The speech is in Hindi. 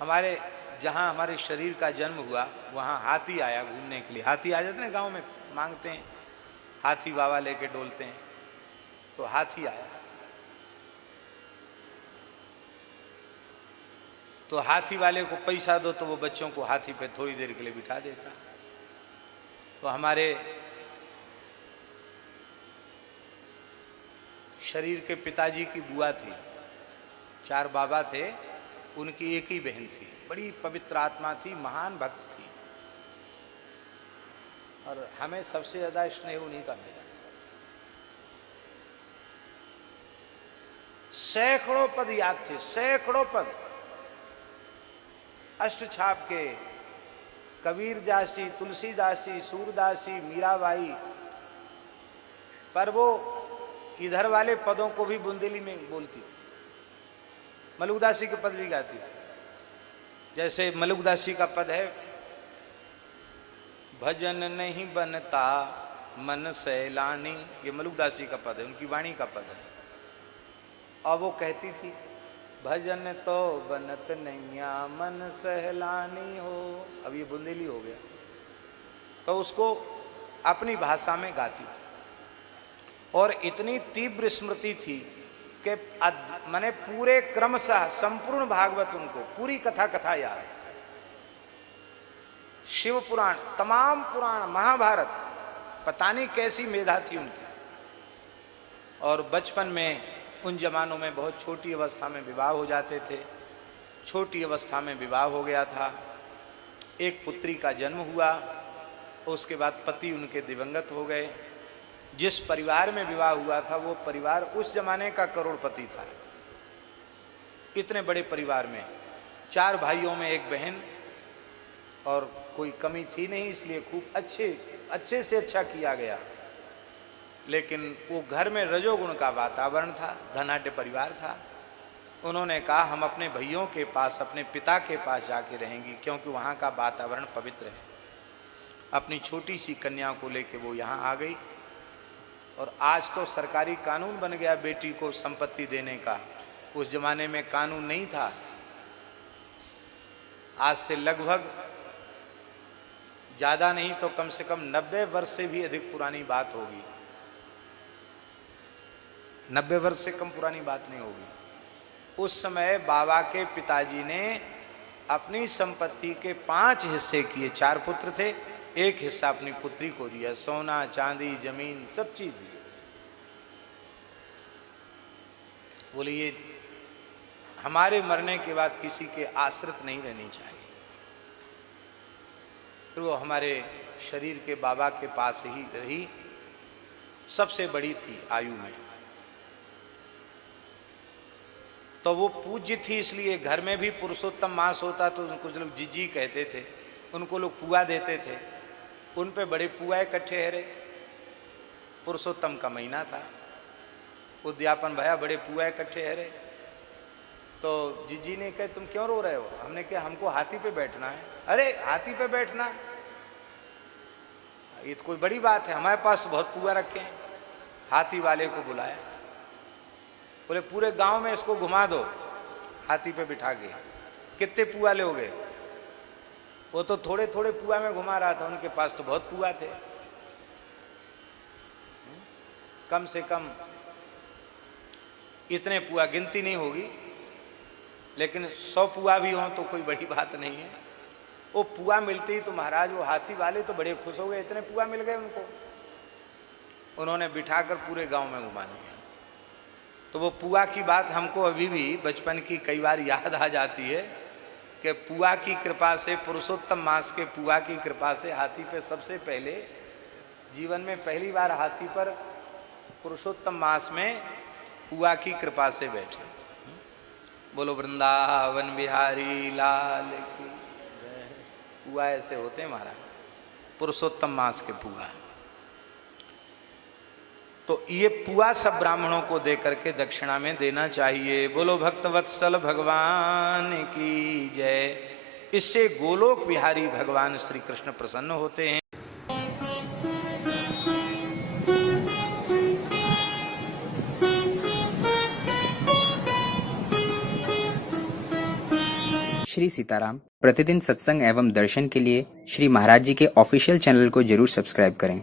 हमारे जहाँ हमारे शरीर का जन्म हुआ वहाँ हाथी आया घूमने के लिए। हाथी आ जाते ना गांव में, मांगते हैं, हाथी बाबा लेके डोलते हैं, तो हाथी आया। तो हाथी वाले को पैसा दो तो वो बच्चों को हाथी पे थोड़ी देर के लिए बिठा देता। तो हमारे शरीर के पिताजी की बुआ थी, 4 बाबा थे, उनकी एक ही बहन थी, बड़ी पवित्र आत्मा थी, महान भक्त थी, और हमें सबसे ज्यादा स्नेह उन्हीं का मिला। सैकड़ों पद याद थे, सैकड़ों पद, अष्टछाप के, कबीर दास जी, तुलसीदास जी, सूरदास जी, मीराबाई, पर वो इधर वाले पदों को भी बुंदेली में बोलती थी। मलुकदासी के पद भी गाती थी। जैसे मलुकदासी का पद है, भजन नहीं बनता मन सैलानी, ये मलुकदासी का पद है, उनकी वाणी का पद है। और वो कहती थी, भजन तो बनत नैया मन सहलानी हो। अब ये बुंदेली हो गया, तो उसको अपनी भाषा में गाती थी। और इतनी तीव्र स्मृति थी कि माने पूरे क्रमशः संपूर्ण भागवत उनको, पूरी कथा याद, शिव पुराण, तमाम पुराण, महाभारत, पता नहीं कैसी मेधा थी उनकी। और बचपन में उन जमानों में बहुत छोटी अवस्था में विवाह हो जाते थे। छोटी अवस्था में विवाह हो गया था, एक पुत्री का जन्म हुआ, उसके बाद पति उनके दिवंगत हो गए। जिस परिवार में विवाह हुआ था वो परिवार उस जमाने का करोड़पति था। इतने बड़े परिवार में 4 भाइयों में 1 बहन, और कोई कमी थी नहीं, इसलिए खूब अच्छे से अच्छा किया गया। लेकिन वो घर में रजोगुण का वातावरण था, धनाढ्य परिवार था। उन्होंने कहा हम अपने भाइयों के पास, अपने पिता के पास जाके रहेंगी, क्योंकि वहाँ का वातावरण पवित्र है। अपनी छोटी सी कन्या को लेके वो यहाँ आ गई। और आज तो सरकारी कानून बन गया बेटी को संपत्ति देने का, उस जमाने में कानून नहीं था। आज से लगभग ज़्यादा नहीं तो कम से कम 90 वर्ष से भी अधिक पुरानी बात होगी। 90 वर्ष से कम पुरानी बात नहीं होगी। उस समय बाबा के पिताजी ने अपनी संपत्ति के 5 हिस्से किए। 4 पुत्र थे, 1 हिस्सा अपनी पुत्री को दिया, सोना चांदी जमीन सब चीज दी। बोले ये हमारे मरने के बाद किसी के आश्रित नहीं रहनी चाहिए। फिर वो हमारे शरीर के बाबा के पास ही रही, सबसे बड़ी थी आयु में। तो वो पूज्य थी, इसलिए घर में भी पुरुषोत्तम मास होता तो उनको लोग जीजी कहते थे, उनको लोग पुआ देते थे। उन पे बड़े पुआ इकट्ठे हरे। पुरुषोत्तम का महीना था, उद्यापन भया, बड़े पुआ इकट्ठे हरे। तो जीजी ने कहा तुम क्यों रो रहे हो? हमने कहा हमको हाथी पे बैठना है। अरे हाथी पे बैठना, ये तो कोई बड़ी बात है, हमारे पास तो बहुत पुआ रखे हैं। हाथी वाले को बुलाया, बोले पूरे गांव में इसको घुमा दो हाथी पे बिठा के, कितने पुआ लोगे? वो तो थोड़े थोड़े पुआ में घुमा रहा था, उनके पास तो बहुत पुआ थे। कम से कम इतने पुआ गिनती नहीं होगी, लेकिन 100 पुआ भी हों तो कोई बड़ी बात नहीं है। वो पुआ मिलते ही तो महाराज वो हाथी वाले तो बड़े खुश हो गए, इतने पुआ मिल गए उनको। उन्होंने बिठाकर पूरे गांव में घुमा दिया। तो वो पुआ की बात हमको अभी भी बचपन की कई बार याद आ जाती है कि पुआ की कृपा से, पुरुषोत्तम मास के पुआ की कृपा से हाथी पे सबसे पहले, जीवन में पहली बार हाथी पर पुरुषोत्तम मास में पुआ की कृपा से बैठे। बोलो वृंदावन बिहारी लाल की जय। पुआ ऐसे होते हैं महाराज, पुरुषोत्तम मास के पुआ। तो ये पुआ सब ब्राह्मणों को दे करके दक्षिणा में देना चाहिए। बोलो भक्तवत्सल भगवान की जय। इससे गोलोक बिहारी भगवान श्री कृष्ण प्रसन्न होते हैं। श्री श्री सीताराम प्रतिदिन सत्संग एवं दर्शन के लिए श्री महाराज जी के ऑफिशियल चैनल को जरूर सब्सक्राइब करें।